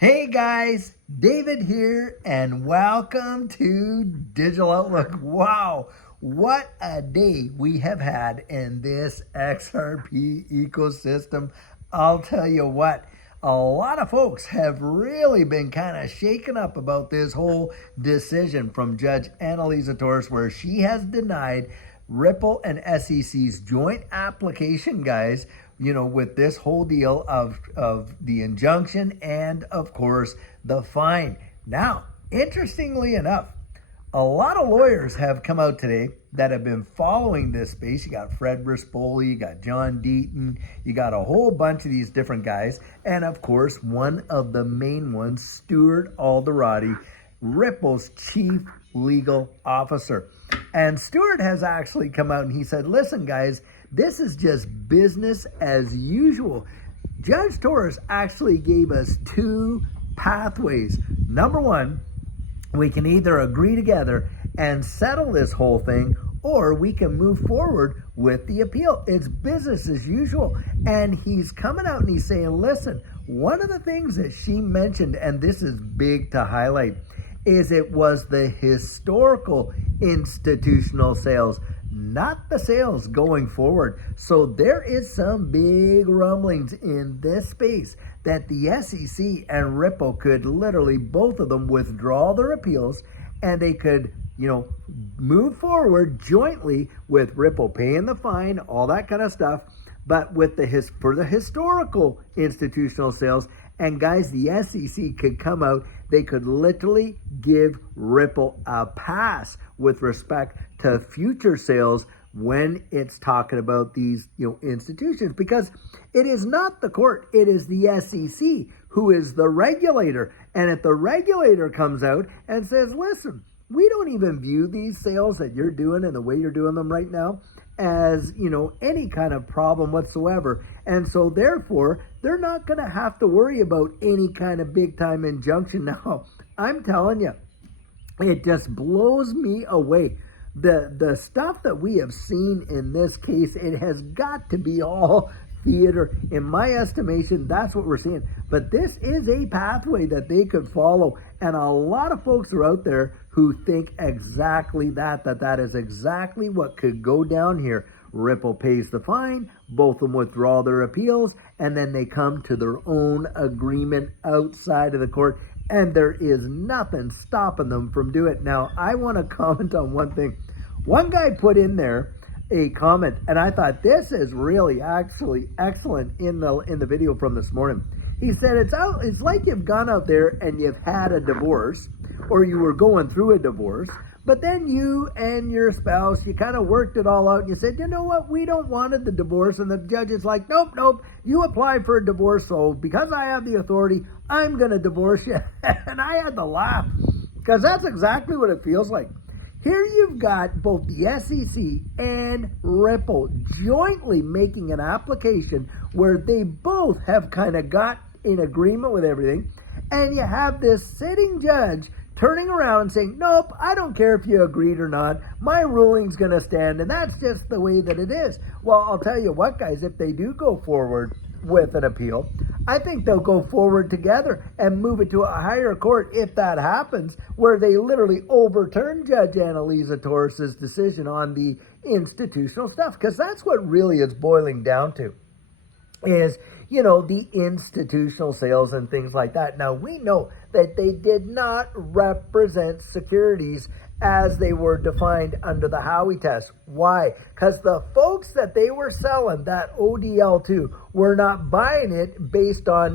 Hey guys, David here, and welcome to Digital Outlook. Wow, what a day we have had in this XRP ecosystem. I'll tell you what, a lot of folks have really been kind of shaken up about this whole decision from Judge Annalisa Torres, where she has denied Ripple and SEC's joint application, guys, with this whole deal of the injunction and, of course, the fine. Now, interestingly enough, a lot of lawyers have come out today that have been following this space. You got Fred Rispoli, you got John Deaton, you got a whole bunch of these different guys. And, of course, one of the main ones, Stuart Alderati, Ripple's chief legal officer. And Stuart has actually come out and he said, listen, guys, this is just business as usual. Judge Torres actually gave us two pathways. Number one, we can either agree together and settle this whole thing, or we can move forward with the appeal. It's business as usual. And he's coming out and he's saying, listen, one of the things that she mentioned, and this is big to highlight, is it was the historical institutional sales, not the sales going forward. So there is some big rumblings in this space that the SEC and Ripple could literally, both of them, withdraw their appeals, and they could, move forward jointly with Ripple paying the fine, all that kind of stuff, but with for the historical institutional sales. And guys, the SEC could come out, they could literally give Ripple a pass with respect to future sales when it's talking about these institutions, because it is not the court, it is the SEC who is the regulator. And if the regulator comes out and says, listen, we don't even view these sales that you're doing and the way you're doing them right now as, any kind of problem whatsoever. And so therefore, they're not going to have to worry about any kind of big time injunction. Now, I'm telling you, it just blows me away. The stuff that we have seen in this case, it has got to be all theater. In my estimation, that's what we're seeing. But this is a pathway that they could follow. And a lot of folks are out there who think exactly that is exactly what could go down here. Ripple pays the fine, both of them withdraw their appeals, and then they come to their own agreement outside of the court, and there is nothing stopping them from doing it. Now, I want to comment on one thing. One guy put in there a comment, and I thought this is really actually excellent in the video from this morning. He said it's like you've gone out there and you've had a divorce, or you were going through a divorce, but then you and your spouse, you kind of worked it all out and you said, you know what, we don't wanted the divorce, and the judge is like, nope, you applied for a divorce, so because I have the authority, I'm going to divorce you. And I had to laugh, because that's exactly what it feels like. Here you've got both the SEC and Ripple jointly making an application where they both have kind of got in agreement with everything, and you have this sitting judge turning around and saying, nope, I don't care if you agreed or not, my ruling's going to stand, and that's just the way that it is. Well, I'll tell you what, guys, if they do go forward with an appeal, I think they'll go forward together and move it to a higher court if that happens, where they literally overturn Judge Annalisa Torres' decision on the institutional stuff, because that's what really is boiling down to, is, the institutional sales and things like that. Now, we know that they did not represent securities as they were defined under the Howey test. Why? Because the folks that they were selling that ODL to were not buying it based on,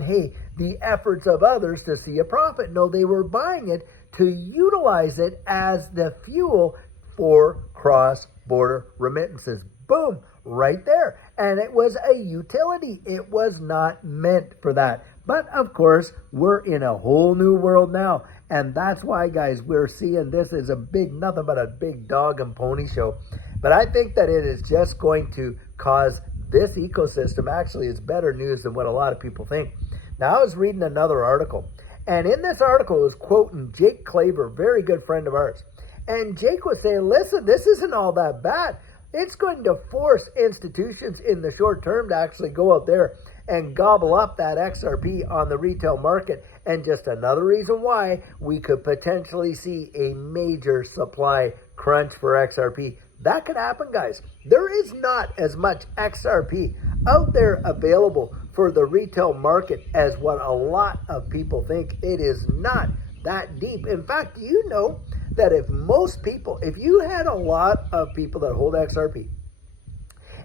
the efforts of others to see a profit. No, they were buying it to utilize it as the fuel for cross-border remittances. Boom, right there. And it was a utility. It was not meant for that. But of course, we're in a whole new world now. And that's why, guys, we're seeing this as nothing but a big dog and pony show. But I think that it is just going to cause this ecosystem, actually, it's better news than what a lot of people think. Now, I was reading another article, and in this article, it was quoting Jake Claver, very good friend of ours. And Jake was saying, listen, this isn't all that bad. It's going to force institutions in the short term to actually go out there and gobble up that XRP on the retail market. And just another reason why we could potentially see a major supply crunch for XRP. That could happen, guys. There is not as much XRP out there available for the retail market as what a lot of people think. It is not that deep. In fact, you know that if you had a lot of people that hold XRP,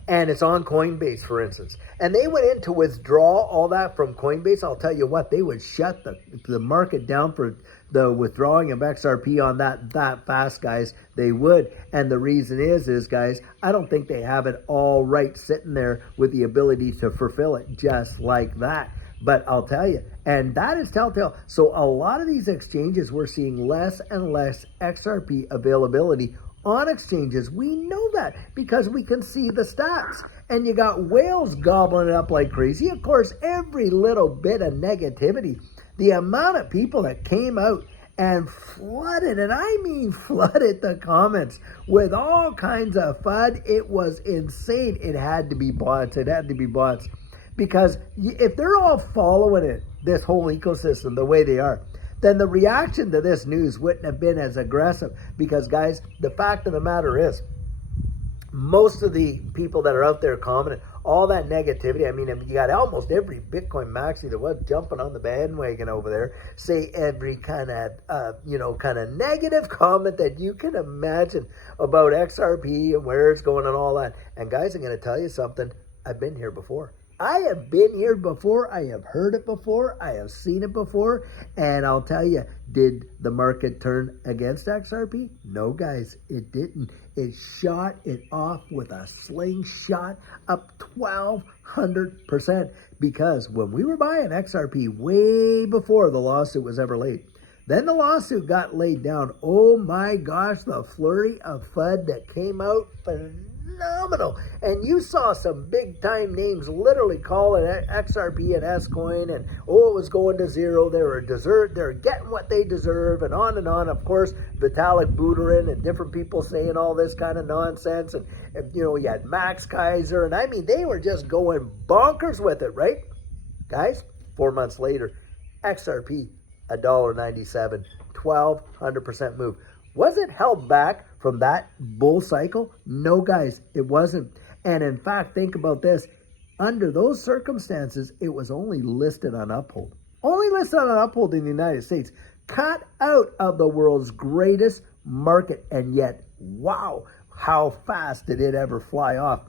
and it's on Coinbase, for instance, and they went in to withdraw all that from Coinbase, I'll tell you what, they would shut the market down for the withdrawing of XRP on that fast, guys. They would. And the reason is guys, I don't think they have it all right sitting there with the ability to fulfill it just like that. But I'll tell you, and that is telltale. So a lot of these exchanges, we're seeing less and less XRP availability on exchanges. We know that because we can see the stats. And you got whales gobbling it up like crazy. Of course, every little bit of negativity, the amount of people that came out and flooded, and I mean flooded the comments with all kinds of FUD, it was insane. It had to be bots. It had to be bots. Because if they're all following it, this whole ecosystem, the way they are, then the reaction to this news wouldn't have been as aggressive. Because, guys, the fact of the matter is, most of the people that are out there commenting, all that negativity, I mean, you got almost every Bitcoin maxi that was jumping on the bandwagon over there, say every kind of negative comment that you can imagine about XRP and where it's going and all that. And guys, I'm going to tell you something. I've been here before. I have been here before. I have heard it before. I have seen it before. And I'll tell you, did the market turn against XRP? No, guys, it didn't. It shot it off with a slingshot up 1,200%. Because when we were buying XRP way before the lawsuit was ever laid, then the lawsuit got laid down. Oh my gosh, the flurry of FUD that came out, phenomenal. And you saw some big time names literally call it XRP and S-Coin, and it was going to zero. They were getting what they deserve, and on and on. Of course, Vitalik Buterin and different people saying all this kind of nonsense, and you had Max Kaiser, and I mean, they were just going bonkers with it, right? Guys, 4 months later, XRP, $1.97, 1,200% move. Was it held back from that bull cycle? No, guys, it wasn't. And in fact, think about this. Under those circumstances, it was only listed on Uphold. Only listed on Uphold in the United States. Cut out of the world's greatest market. And yet, wow, how fast did it ever fly off?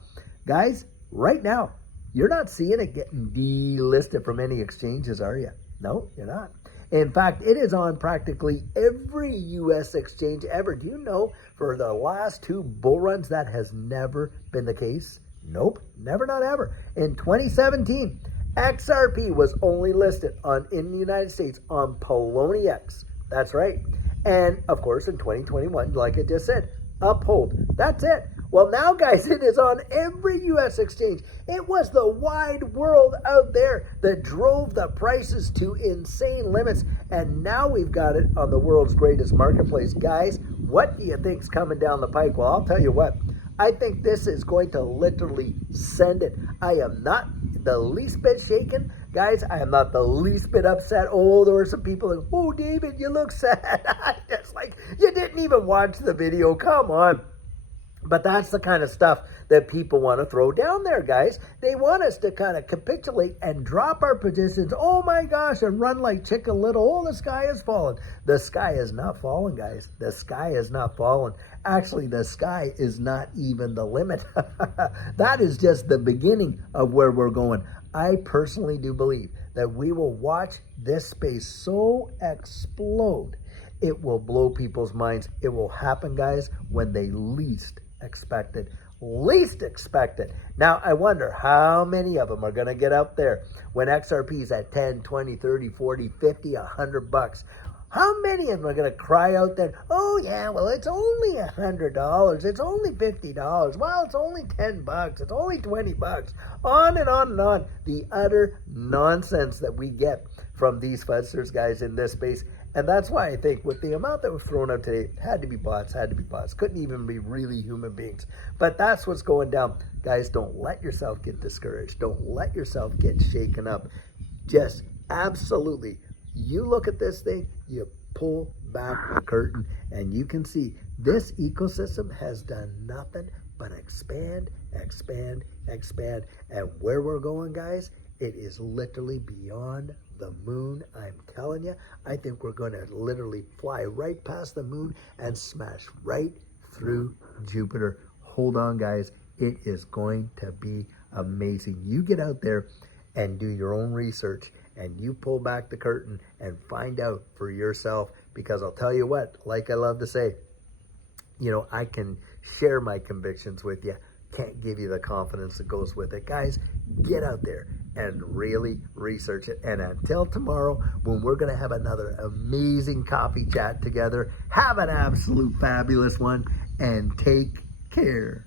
Guys, right now, you're not seeing it getting delisted from any exchanges, are you? No, you're not. In fact, it is on practically every U.S. exchange ever. Do you know for the last two bull runs that has never been the case? Nope, never, not ever. In 2017, XRP was only listed in the United States on Poloniex. That's right. And of course, in 2021, like I just said, Uphold. That's it. Well, now, guys, it is on every U.S. exchange. It was the wide world out there that drove the prices to insane limits. And now we've got it on the world's greatest marketplace. Guys, what do you think's coming down the pike? Well, I'll tell you what. I think this is going to literally send it. I am not the least bit shaken. Guys, I am not the least bit upset. Oh, there were some people like, oh, David, you look sad. It's like, you didn't even watch the video. Come on. But that's the kind of stuff that people want to throw down there, guys. They want us to kind of capitulate and drop our positions. Oh my gosh, and run like Chicken Little. Oh, the sky is falling. The sky is not falling, guys. The sky is not falling. Actually, the sky is not even the limit. That is just the beginning of where we're going. I personally do believe that we will watch this space so explode. It will blow people's minds. It will happen, guys, when they least expect it. Least expect it. Now, I wonder how many of them are going to get out there when XRP is at 10, 20, 30, 40, 50, $100. How many of them are going to cry out that, oh yeah, well, it's only $100, it's only $50, well, it's only $10, it's only $20, on and on and on. The utter nonsense that we get from these fuzzers, guys, in this space. And that's why I think with the amount that was thrown out today, had to be bots, couldn't even be really human beings. But that's what's going down. Guys, don't let yourself get discouraged. Don't let yourself get shaken up. Just absolutely, you look at this thing, you pull back the curtain, and you can see this ecosystem has done nothing but expand, expand, expand. And where we're going, guys, it is literally beyond the moon. I'm telling you, I think we're going to literally fly right past the moon and smash right through Jupiter. Hold on, guys. It is going to be amazing. You get out there and do your own research, and you pull back the curtain and find out for yourself, because I'll tell you what, like I love to say, you know, I can share my convictions with you, can't give you the confidence that goes with it. Guys, get out there and really research it. And until tomorrow, when we're going to have another amazing coffee chat together, have an absolute fabulous one and take care.